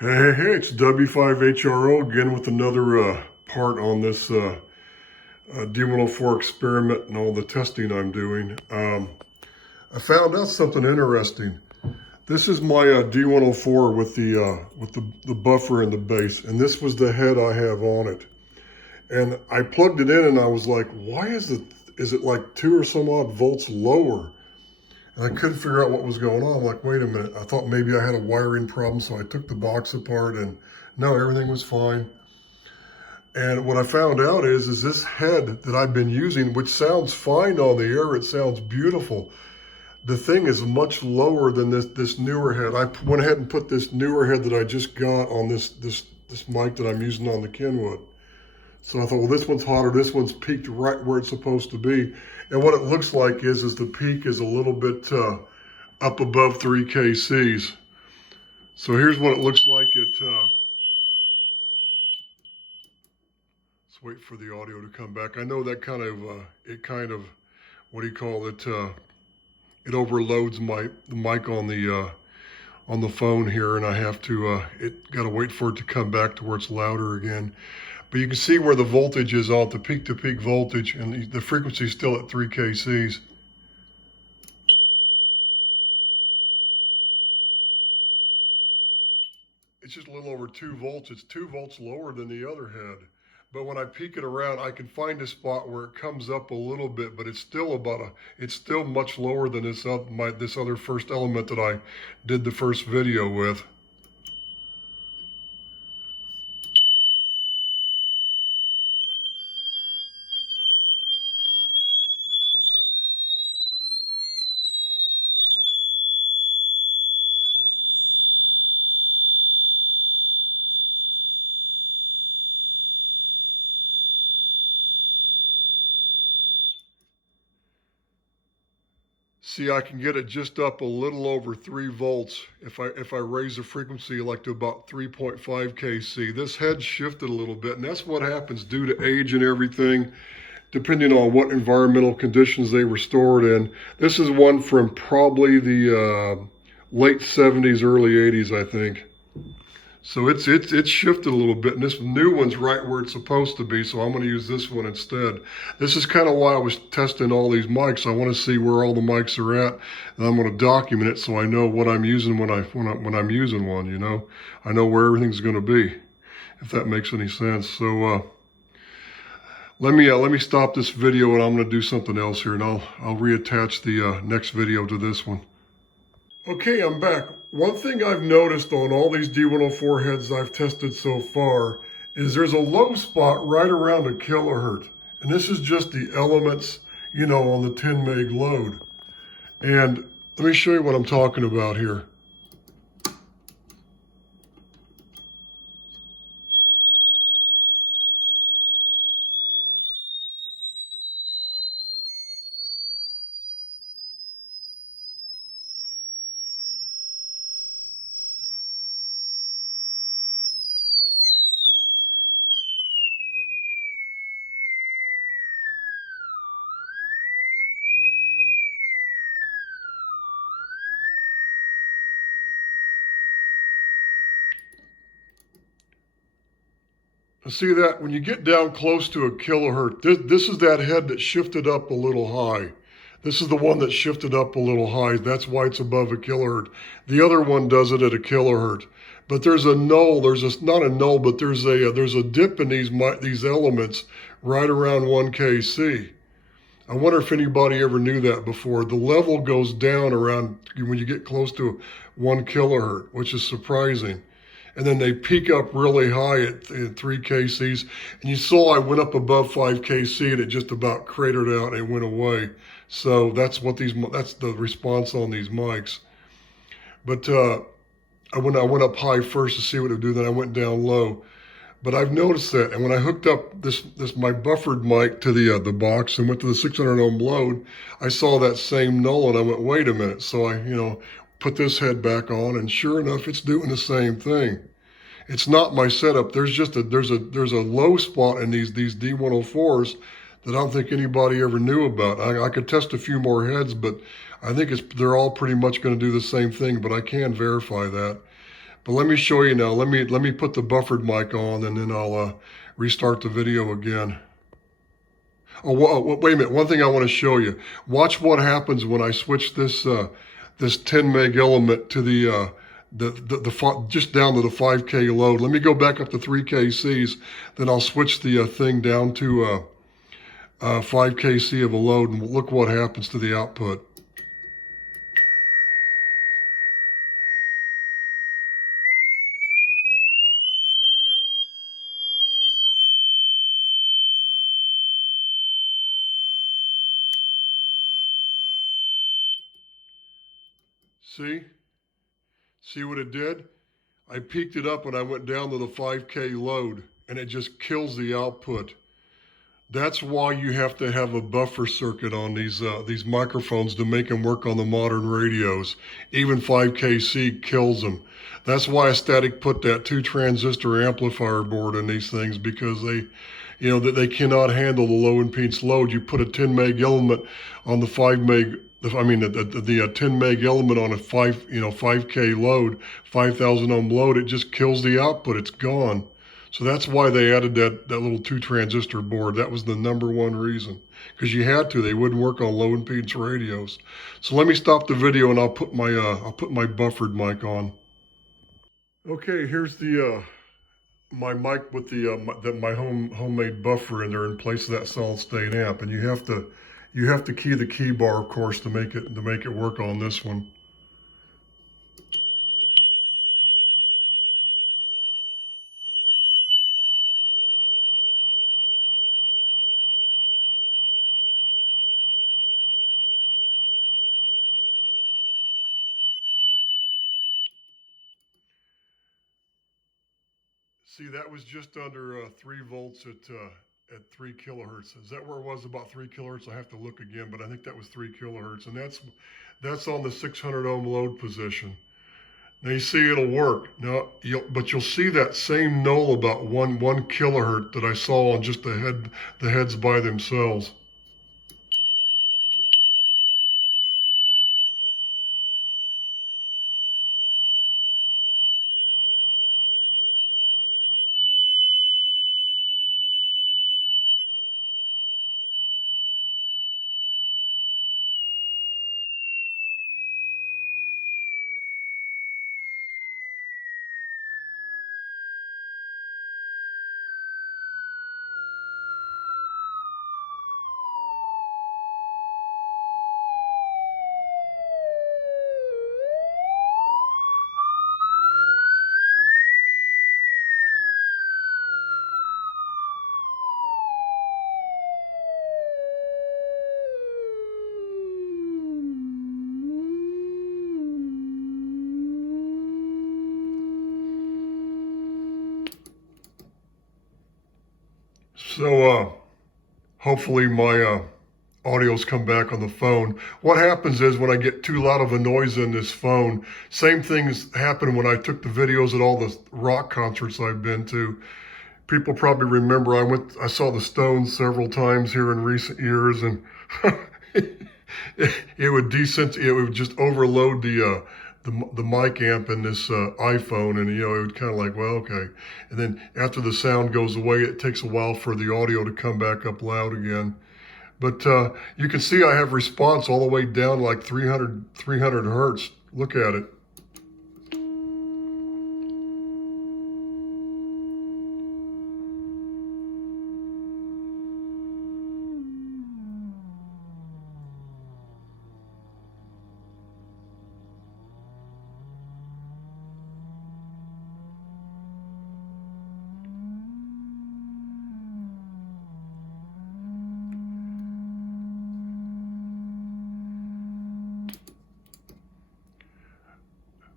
Hey, it's W5HRO again with another part on this D104 experiment and all the testing I'm doing. I found out something interesting. This is my D104 with the buffer and the base, and this was the head I have on it. And I plugged it in, and I was like, why is it like 2 or some odd volts lower? And I couldn't figure out what was going on. I'm like, wait a minute. I thought maybe I had a wiring problem, so I took the box apart, and no, everything was fine. And what I found out is this head that I've been using, which sounds fine on the air, it sounds beautiful. The thing is much lower than this newer head. I went ahead and put this newer head that I just got on this mic that I'm using on the Kenwood. So I thought, well, this one's hotter. This one's peaked right where it's supposed to be. And what it looks like is the peak is a little bit up above 3 kcs. So here's what it looks like. Let's wait for the audio to come back. I know that kind of, what do you call it? It overloads the mic on the phone here, and I have to, got to wait for it to come back to where it's louder again. But you can see where the voltage is on the peak-to-peak voltage, and the frequency is still at 3 kcs. It's just a little over 2 volts. It's 2 volts lower than the other head. But when I peek it around, I can find a spot where it comes up a little bit, but it's still it's still much lower than this other first element that I did the first video with. See, I can get it just up a little over 3 volts if I raise the frequency like to about 3.5 kc. This head shifted a little bit, and that's what happens due to age and everything, depending on what environmental conditions they were stored in. This is one from probably the late 70s, early 80s, I think. So it's shifted a little bit, and this new one's right where it's supposed to be, so I'm going to use this one instead. This is kind of why I was testing all these mics. I want to see where all the mics are at, and I'm going to document it so I know what I'm using when I'm using one, you know. I know where everything's going to be, if that makes any sense. So let me stop this video, and I'm going to do something else here, and I'll reattach the next video to this one. Okay, I'm back. One thing I've noticed on all these D104 heads I've tested so far is there's a low spot right around a kilohertz. And this is just the elements, you know, on the 10 meg load. And let me show you what I'm talking about here. See that when you get down close to a kilohertz, this is that head that shifted up a little high. This is the one that shifted up a little high. That's why it's above a kilohertz. The other one does it at a kilohertz. But there's a null, not a null, but there's a dip in these elements right around 1 kc. I wonder if anybody ever knew that before. The level goes down around when you get close to 1 kilohertz, which is surprising. And then they peak up really high at 3 kcs. And you saw I went up above 5 kc and it just about cratered out and it went away. So that's the response on these mics. But I went up high first to see what it would do, then I went down low. But I've noticed that, and when I hooked up my buffered mic to the box and went to the 600 ohm load, I saw that same null, and I went, wait a minute. So I, put this head back on, and sure enough, it's doing the same thing. It's not my setup. There's a low spot in these D104s that I don't think anybody ever knew about. I could test a few more heads, but I think they're all pretty much going to do the same thing. But I can verify that. But let me show you now. Let me put the buffered mic on, and then I'll restart the video again. Oh, wait a minute. One thing I want to show you. Watch what happens when I switch this this 10 meg element to just down to the 5K load. Let me go back up to 3KCs, then I'll switch the thing down to 5KC of a load, and look what happens to the output. See? See what it did? I peaked it up when I went down to the 5K load, and it just kills the output. That's why you have to have a buffer circuit on these microphones to make them work on the modern radios. Even 5KC kills them. That's why Astatic put that 2-transistor amplifier board in these things, because they cannot handle the low impedance load. You put a 10 meg element on the 5 meg. I mean the 10 meg element on a 5K load, 5,000 ohm load. It just kills the output. It's gone. So that's why they added that little 2-transistor board. That was the #1 reason, because you had to. They wouldn't work on low impedance radios. So let me stop the video, and I'll put my buffered mic on. Okay, here's the my mic with my homemade buffer in there in place of that solid state amp, and you have to key the key bar, of course, to make it work on this one. See, that was just under 3 volts at 3 kilohertz. Is that where it was, about 3 kilohertz? I have to look again, but I think that was 3 kilohertz, and that's on the 600 ohm load position. Now you see it'll work. Now, but you'll see that same null about one kilohertz that I saw on just the heads by themselves. So hopefully my audio's come back on the phone. What happens is when I get too loud of a noise in this phone, same things happen when I took the videos at all the rock concerts I've been to. People probably remember I saw the Stones several times here in recent years, and it would just overload the mic amp in this iPhone, and it would kind of like, well, okay. And then after the sound goes away, it takes a while for the audio to come back up loud again. But you can see I have response all the way down like 300 hertz. Look at it.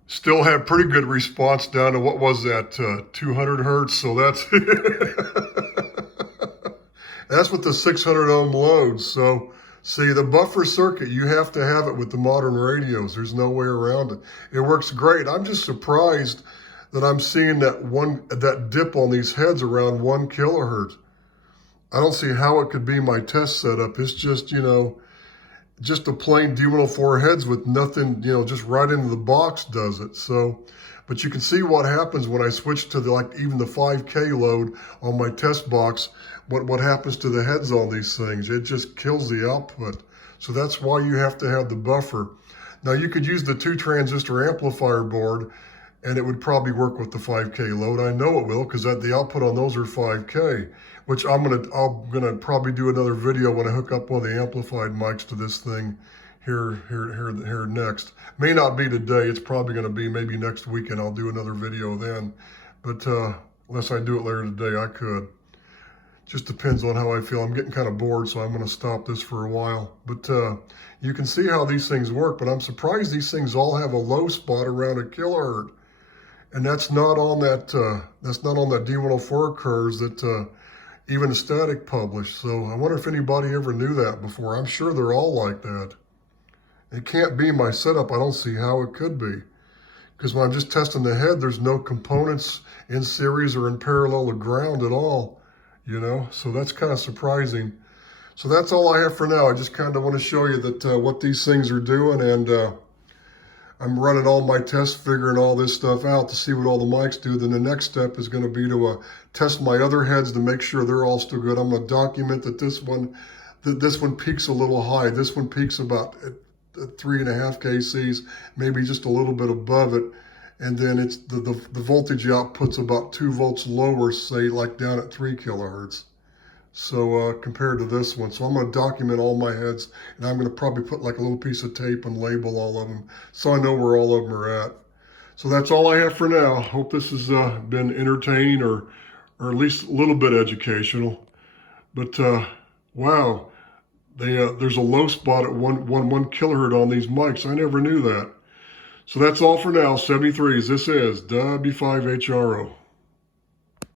Still had pretty good response down to, what was that, 200 hertz. So that's that's with the 600 ohm loads. So see, the buffer circuit, you have to have it with the modern radios. There's no way around it. It works great. I'm just surprised that I'm seeing that dip on these heads around 1 kilohertz. I don't see how it could be my test setup. It's just, just a plain D-104 heads with nothing, just right into the box does it. So But you can see what happens when I switch to even the 5K load on my test box, what happens to the heads on these things. It just kills the output. So that's why you have to have the buffer. Now you could use the 2-transistor amplifier board and it would probably work with the 5K load. I know it will, because the output on those are 5K, which I'm gonna probably do another video when I hook up one of the amplified mics to this thing here next. May not be today. It's probably gonna be maybe next weekend. I'll do another video then, but unless I do it later today, I could. Just depends on how I feel. I'm getting kind of bored, so I'm going to stop this for a while. But you can see how these things work, but I'm surprised these things all have a low spot around a kilohertz. And that's not on that D-104 curves that even Astatic published. So I wonder if anybody ever knew that before. I'm sure they're all like that. It can't be my setup. I don't see how it could be. Because when I'm just testing the head, there's no components in series or in parallel to ground at all. You know, so that's kind of surprising. So that's all I have for now. I just kind of want to show you that what these things are doing, and I'm running all my tests, figuring all this stuff out to see what all the mics do. Then the next step is going to be to test my other heads to make sure they're all still good. I'm going to document that this one peaks a little high. This one peaks about 3.5 kcs, maybe just a little bit above it. And then it's the voltage output's about 2 volts lower, say like down at 3 kilohertz. So compared to this one. So I'm going to document all my heads, and I'm going to probably put like a little piece of tape and label all of them so I know where all of them are at. So that's all I have for now. Hope this has been entertaining or at least a little bit educational. But wow, there's a low spot at 1 kilohertz on these mics. I never knew that. So that's all for now, 73s. This is W5HRO.